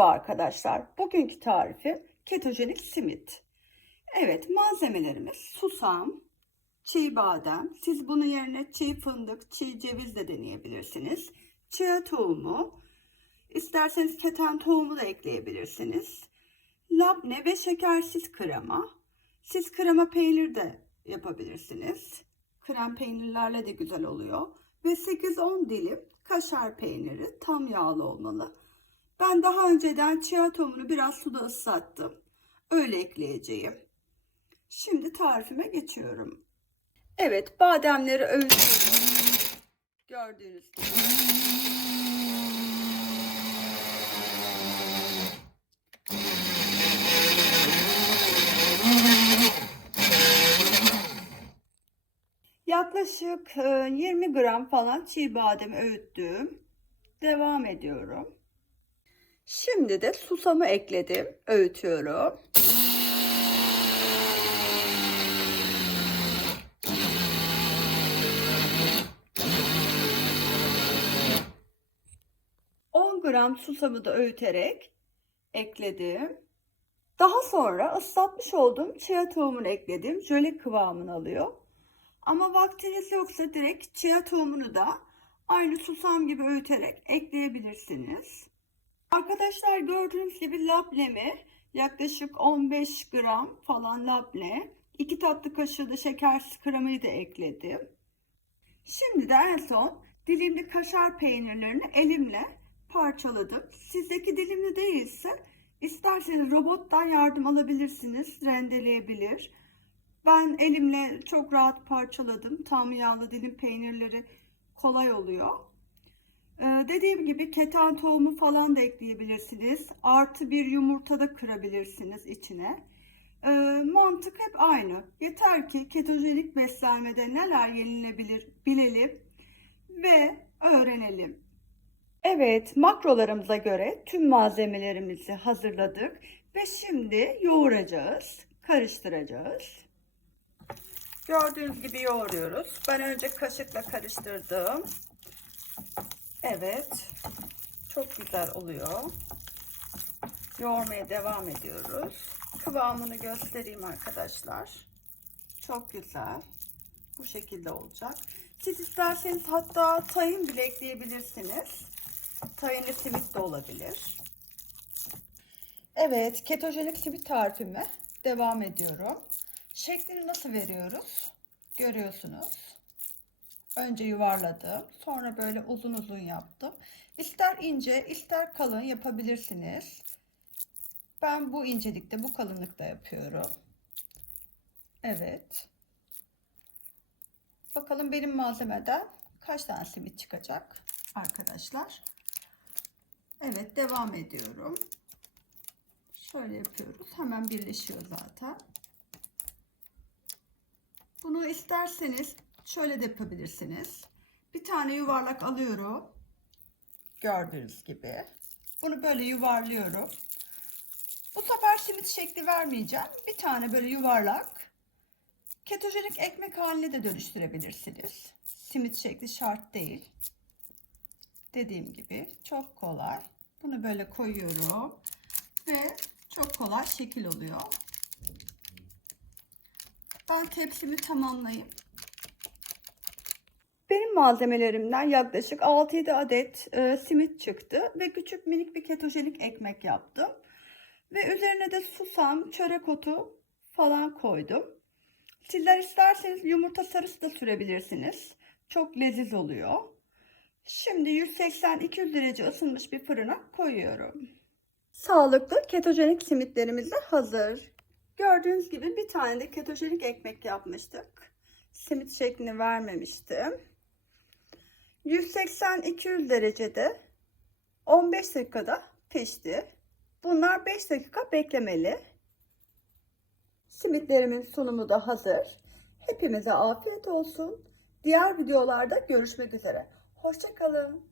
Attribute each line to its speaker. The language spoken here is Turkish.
Speaker 1: Merhaba arkadaşlar. Bugünkü tarifim ketojenik simit. Evet malzemelerimiz susam, çiğ badem. Siz bunun yerine çiğ fındık, çiğ ceviz de deneyebilirsiniz. Chia tohumu. İsterseniz keten tohumu da ekleyebilirsiniz. Labne ve şekersiz krema. Siz krema peynir de yapabilirsiniz. Krem peynirlerle de güzel oluyor. Ve 8-10 dilim kaşar peyniri tam yağlı olmalı. Ben daha önceden chia tohumunu biraz suda ıslattım. Öyle ekleyeceğim. Şimdi tarifime geçiyorum. Evet bademleri öğütüyorum. Gördüğünüz gibi. Yaklaşık e, 20 gram falan çiğ badem öğüttüm. Devam ediyorum. Şimdi de susamı ekledim. Öğütüyorum. ...10 gram susamı da öğüterek ekledim. Daha sonra ıslatmış olduğum chia tohumunu ekledim. Jöle kıvamını alıyor. Ama vaktiniz yoksa direkt chia tohumunu da aynı susam gibi öğüterek ekleyebilirsiniz. Arkadaşlar gördüğünüz gibi lablemi yaklaşık 15 gram falan labne. 2 tatlı kaşığı da şekersiz kremayı da ekledim. Şimdi de en son dilimli kaşar peynirlerini elimle parçaladım. Sizdeki dilimli değilse isterseniz robottan yardım alabilirsiniz. Rendeleyebilir. Ben elimle çok rahat parçaladım. Tam yağlı dilim peynirleri kolay oluyor. Ee, dediğim gibi keten tohumu falan da ekleyebilirsiniz. Artı bir yumurta da kırabilirsiniz içine. Ee, mantık hep aynı. Yeter ki ketojenik beslenmede neler yenilebilir bilelim ve öğrenelim. Evet makrolarımıza göre tüm malzemelerimizi hazırladık ve şimdi yoğuracağız, karıştıracağız. Gördüğünüz gibi yoğuruyoruz. Ben önce kaşıkla karıştırdım. Evet. Çok güzel oluyor. Yoğurmaya devam ediyoruz. Kıvamını göstereyim arkadaşlar. Çok güzel. Bu şekilde olacak. Siz isterseniz hatta tahin bile ekleyebilirsiniz. Tahinli simit de olabilir. Evet, ketojenik simit tarifime devam ediyorum. Şeklini nasıl veriyoruz? Görüyorsunuz. Önce yuvarladım. Sonra böyle uzun uzun yaptım. İster ince ister kalın yapabilirsiniz. Ben bu incelikte bu kalınlıkta yapıyorum. Evet. Bakalım benim malzemeden kaç tane simit çıkacak arkadaşlar. Evet devam ediyorum. Şöyle yapıyoruz. Hemen birleşiyor zaten. Bunu isterseniz şöyle de yapabilirsiniz. Bir tane yuvarlak alıyorum. Gördüğünüz gibi. Bunu böyle yuvarlıyorum. Bu sefer simit şekli vermeyeceğim. Bir tane böyle yuvarlak. Ketojenik ekmek haline de dönüştürebilirsiniz. Simit şekli şart değil. Dediğim gibi çok kolay. Bunu böyle koyuyorum. Ve çok kolay şekil oluyor. Ben tepsimi tamamlayayım. Benim malzemelerimden yaklaşık 6-7 adet e, simit çıktı ve küçük minik bir ketojenik ekmek yaptım. Ve üzerine de susam, çörek otu falan koydum. Sizler isterseniz yumurta sarısı da sürebilirsiniz. Çok leziz oluyor. Şimdi 180-200 derece ısınmış bir fırına koyuyorum. Sağlıklı ketojenik simitlerimiz de hazır. Gördüğünüz gibi bir tane de ketojenik ekmek yapmıştık. Simit şeklini vermemiştim. 180-200 derecede 15 dakikada pişti. Bunlar 5 dakika beklemeli. Simitlerimin sunumu da hazır. Hepimize afiyet olsun. Diğer videolarda görüşmek üzere. Hoşçakalın.